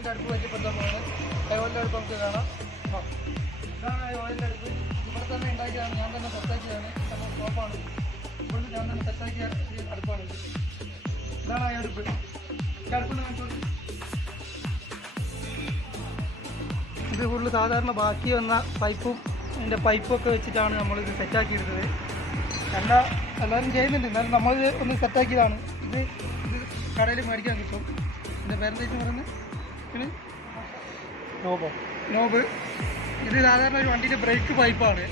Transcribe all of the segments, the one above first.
ഓയിലിൻ്റെ അടുപ്പ് പരിചയപ്പെടുത്താൻ പോകുന്നത്. ഓയിലിൻ്റെ അടുപ്പ് നമുക്ക് കാണാം. ഇതാണ് ഓയിലിൻ്റെ അടുപ്പ്. ഇവിടെ തന്നെ ഉണ്ടാക്കിയതാണ്, ഞാൻ തന്നെ സെറ്റാക്കിയതാണ്. നമ്മൾ ഷോപ്പാണ്, ഇവിടെ ഞാൻ തന്നെ സെറ്റാക്കിയ അടുപ്പാണ്. ഇതാണ് ഈ അടുപ്പ്. ഈ അടുപ്പെന്ന് കാണിച്ചോളൂ. ഇത് കൂടുതൽ സാധാരണ ബാക്കി വന്ന പൈപ്പും അതിൻ്റെ പൈപ്പൊക്കെ വെച്ചിട്ടാണ് നമ്മളിത് സെറ്റാക്കിയെടുത്തത്. എല്ലാവരും ചെയ്യുന്നുണ്ട്, എന്നാലും നമ്മളിത് ഒന്ന് സെറ്റാക്കിയതാണ്. ഇത് കടയിൽ മേടിക്കാൻ കിട്ടും. ഇതിൻ്റെ പേരെന്തായിട്ട് പറയുന്നത് നോബ്. ഇത് സാധാരണ ഒരു വണ്ടിൻ്റെ ബ്രേക്ക് പൈപ്പാണ്.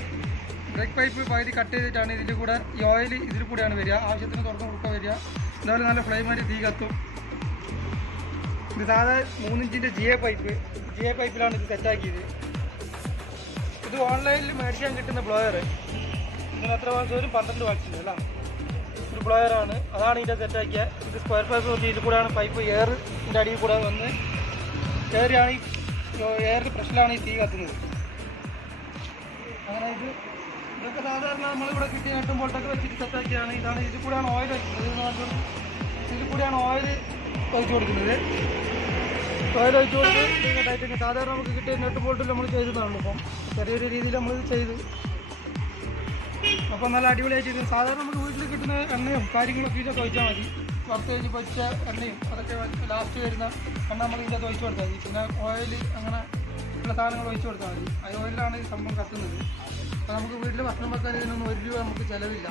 ബ്രേക്ക് പൈപ്പ് പകുതി കട്ട് ചെയ്തിട്ടാണ് ഇതിൽ കൂടെ ഈ ഓയിൽ ഇതിൽ കൂടെയാണ് വരിക. ആവശ്യത്തിന് തുറന്ന് കൊടുക്കാൻ വരിക. എന്തായാലും നല്ല ഫ്ലെയിമായിട്ട് തീ കത്തും. ഇത് സാധാരണ 3 ഇഞ്ചിൻ്റെ GA പൈപ്പിലാണ് ഇത് സെറ്റാക്കിയത്. ഇത് ഓൺലൈനിൽ മേടിക്കാൻ കിട്ടുന്ന ബ്ലോയർ. ഇതിന് എത്ര വാട്ട്സ് വരും? 12 വാട്ട്സിൻ്റെ അല്ല, ഒരു ബ്ലോയറാണ്. അതാണ് ഇതിൻ്റെ സെറ്റാക്കിയ. ഇത് സ്ക്വയർ പൈപ്പ് വെച്ച് ഇതിൽ കൂടെയാണ് പൈപ്പ് എയറിൻ്റെ അടിയിൽ കൂടെ വന്ന് കയറിയാണ് ഈ എയറിൽ പ്രശ്നമാണ് ഈ തീ കത്തുന്നത്. അങ്ങനെ ഇതൊക്കെ സാധാരണ നമ്മളിവിടെ കിട്ടിയ 8 വോൾട്ടൊക്കെ വെച്ചിട്ട് സെറ്റാക്കിയാണ്. ഇതാണ് ഇതിൽ കൂടെയാണ് ഓയിൽ വയ്ക്കുന്നത്. ഇതിൽ കൂടെയാണ് ഓയിൽ ഒഴിച്ചു കൊടുക്കുന്നത്. ഓയിൽ ഒഴിച്ചു കൊടുത്ത് ഇങ്ങോട്ടായിട്ട് സാധാരണ നമുക്ക് കിട്ടിയ 8 വോൾട്ടിൽ നമ്മൾ ചെയ്തതാണ്. ഇപ്പം ചെറിയൊരു രീതിയിൽ നമ്മളിത് ചെയ്തു. അപ്പം നല്ല അടിപൊളിയായിട്ട് ഇത് സാധാരണ നമുക്ക് വീട്ടിൽ കിട്ടുന്ന എണ്ണയും കാര്യങ്ങളൊക്കെ ഇതൊക്കെ ഒഴിച്ചാൽ മതി. വറുത്ത് കഴിഞ്ഞ് പൊരിച്ച എണ്ണയും അതൊക്കെ ലാസ്റ്റ് വരുന്ന എണ്ണ നമ്മൾ ഇതിൻ്റെ ഒഴിച്ചു കൊടുത്താൽ മതി. പിന്നെ ഓയിൽ അങ്ങനെ ഉള്ള സാധനങ്ങൾ ഒഴിച്ചു കൊടുത്താൽ മതി. ആ ഓയിലാണ് ഈ സംഭവം കത്തുന്നത്. അപ്പോൾ നമുക്ക് വീട്ടിൽ ഭക്ഷണം വെക്കാൻ ഇതിനൊന്നും 1 രൂപ നമുക്ക് ചിലവില്ല.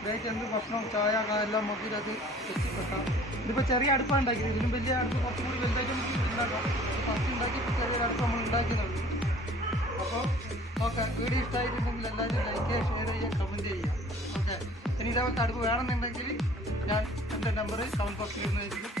ഇതായിട്ട് എന്ത് ഭക്ഷണം ചായ എല്ലാം നമുക്ക് ഇതൊക്കെ വെച്ചിപ്പെട്ടാം. ഇതിപ്പോൾ ചെറിയ അടുപ്പാണ് ഉണ്ടാക്കിയത്. ഇതിലും വലിയ അടുപ്പ് കുറച്ചും കൂടി വലുതായിട്ട് നമുക്ക് ഉണ്ടാക്കാം. ഫസ്റ്റ് ഉണ്ടാക്കി ചെറിയൊരു അടുപ്പ് നമ്മൾ ഉണ്ടാക്കിയതുള്ളൂ. അപ്പോൾ ഓക്കെ, വീഡിയോ ഇഷ്ടമായിട്ടുണ്ടെങ്കിൽ എല്ലാവരും ലൈക്ക് ചെയ്യുക, ഷെയർ ചെയ്യുക, കമൻറ്റ് ചെയ്യുക. ഓക്കെ, ഇനി ഇതേപോലത്തെ അടുപ്പ് വേണമെന്നുണ്ടെങ്കിൽ ഞാൻ എൻ്റെ നമ്പർ കമൻറ്റ് ബോക്സിൽ ഇടുന്നതായിരിക്കും.